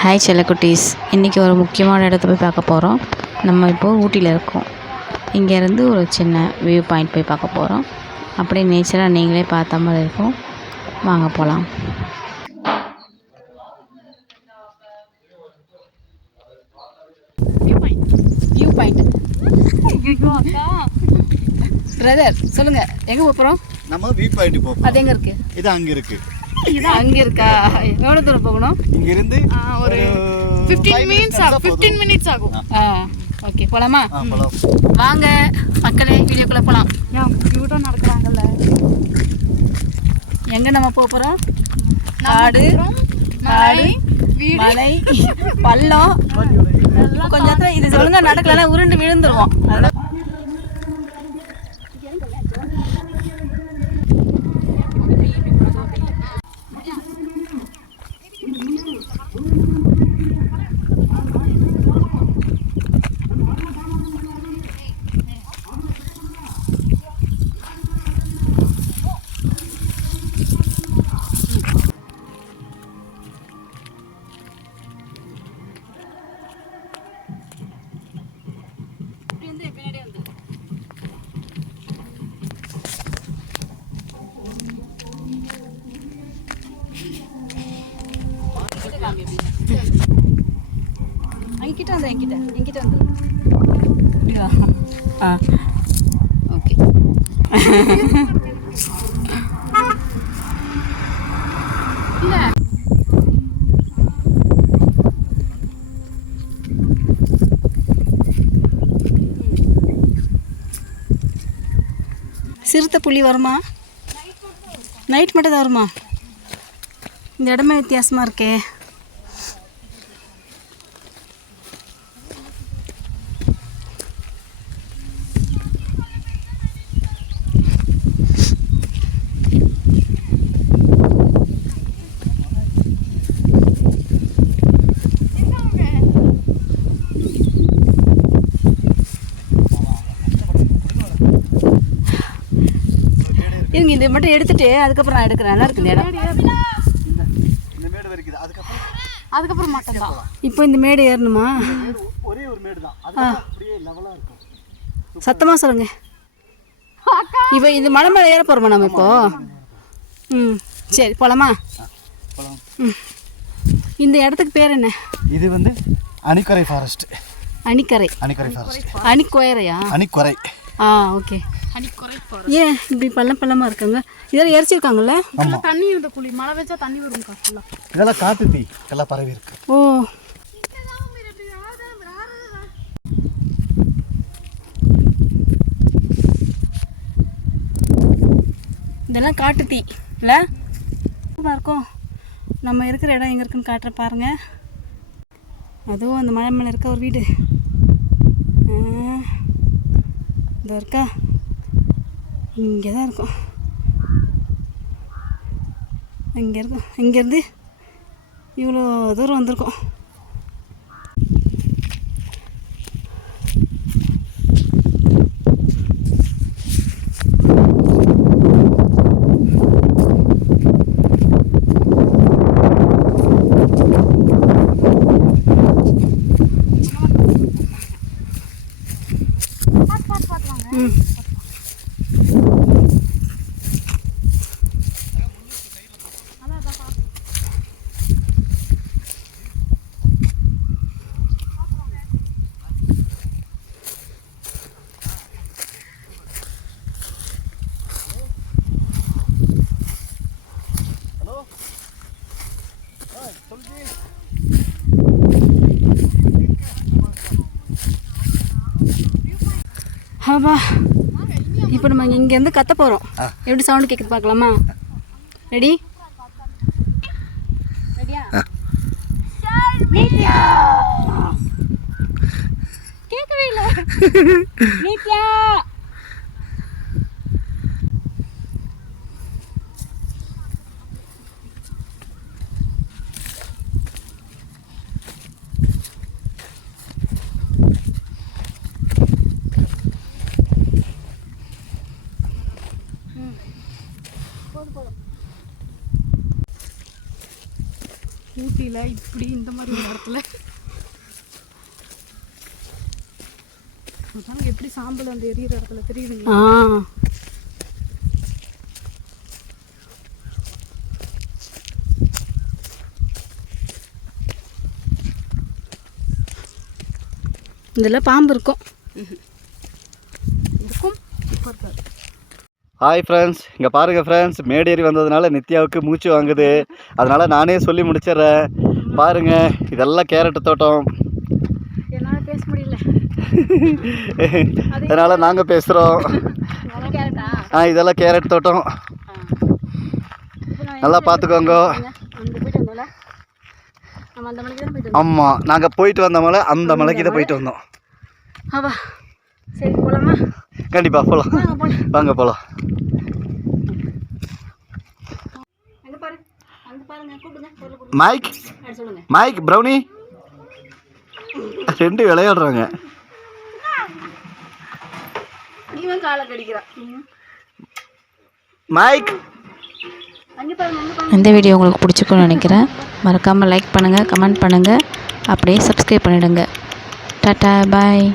Hi செல்லக்குட்டீஸ், இன்றைக்கி ஒரு முக்கியமான இடத்த போய் பார்க்க போகிறோம். நம்ம இப்போது ஊட்டியில் இருக்கோம். இங்கேருந்து ஒரு சின்ன வியூ பாயிண்ட் போய் பார்க்க போகிறோம். அப்படியே நேச்சராக நீங்களே பார்த்த மாதிரி இருக்கும். வாங்க போகலாம். வியூ பாயிண்ட் பிரதர் சொல்லுங்க, எங்க போறோம்? நம்ம வியூ பாயிண்ட் போறோம். அது எங்க இருக்கு? இது அங்க இருக்கு. இது அங்க இருக்கா? எவ்வளவு தூரம் போகணும்? இங்க இருந்து ஒரு 15 மினிட்ஸ் ஆகும். ஓகே, போலாமா? போலாம். வாங்க மக்களே, வீடியோக்குள்ள போலாம். கியூட்டா நடக்கறாங்கல்ல. எங்க நம்ம போறோம்? காடு, மலை, மலை, பள்ளம். கொஞ்சம் இது ஒழுங்கா நடக்கலன்னா உருண்டு விழுந்துருவோம். என்கிட்ட வந்து ஓகே. சிறுத்தை புலி வருமா? நைட் மட்டும் தான் வருமா? இந்த இடமே வித்தியாசமாக இருக்கே. இவங்க இதை மட்டும் எடுத்துட்டு அதுக்கப்புறம் நான் எடுக்கிறேன். நல்லா இருக்கு இந்த இடம். அதுக்கப்புறம் மட்டும்தான். இப்போ இந்த மேடு ஏறணுமா? ஒரே ஒரு மேடு தான். அதுக்கு அப்படியே லெவலா இருக்கும். சத்தமா சொல்லுங்க. இப்போ இந்த மலை மேலே ஏற போறோமா நம்ம இப்போ? சரி, போலாமா? இந்த இடத்துக்கு பேர் என்ன? இது வந்து அணிக்கரை ஃபாரஸ்ட். அணிக்கரை ஃபாரஸ்ட். அணிக்கொயரையா? அணிக்கொரை. ஓகே. ஏன் இப்படி பள்ளமா இருக்காங்க? இதெல்லாம் எரிச்சிருக்காங்கல்ல? தண்ணி இந்த குழி மழை வச்சா தண்ணி வரும். இதெல்லாம் காட்டு தீ எல்லாம் பரவி இருக்கு. ஓ, இதெல்லாம் காட்டு தீ இல்லை? இருக்கும். நம்ம இருக்கிற இடம் எங்கே இருக்குன்னு காட்டுற பாருங்க. அதுவும் அந்த மலை மேலே இருக்க ஒரு வீடு இதோ இருக்கா. இங்கே தான் இருக்கும். இங்கே இருக்கும். இங்கேருந்து இவ்வளோ தூரம் வந்திருக்கோம். ஆவா, இப்போ நம்ம இங்கேருந்து கத்த போகிறோம். எப்படி சவுண்டு கேட்குது பார்க்கலாமா? ரெடி? ரெடியா? கேட்கவே இல்லை. நீத்யா ஊட்டி தெரியல, இப்படி இந்த மாதிரி ஒரு இடத்துல அதாங்க எப்படி சாம்பல் அந்த எரியிற இடத்துல தெரியுதுங்க. இதில் பாம்பு இருக்கும். ஹாய் ஃப்ரெண்ட்ஸ், இங்கே பாருங்கள் ஃப்ரெண்ட்ஸ், மேடேறி வந்ததுனால நித்யாவுக்கு மூச்சு வாங்குது. அதனால் நானே சொல்லி முடிச்சிடுறேன். பாருங்கள், இதெல்லாம் கேரட்டு தோட்டம். என்னால் பேச முடியல. அதனால் நாங்கள் பேசுகிறோம். இதெல்லாம் கேரட் தோட்டம். நல்லா பார்த்துக்கோங்க. ஆமாம், நாங்கள் போயிட்டு வந்த மலை அந்த மலைக்கு தான் போயிட்டு வந்தோம். சரி போகலாமா? கண்டிப்பாக போகலாம். வாங்க போகலாம். மைக் மைக் ப்ரௌனி 2 விளையாடுறாங்க. மைக். இந்த வீடியோ உங்களுக்கு பிடிச்சிருக்குன்னு நினைக்கிறேன். மறக்காமல் லைக் பண்ணுங்கள், கமெண்ட் பண்ணுங்கள், அப்படியே சப்ஸ்கிரைப் பண்ணிவிடுங்க. டாட்டா பாய்.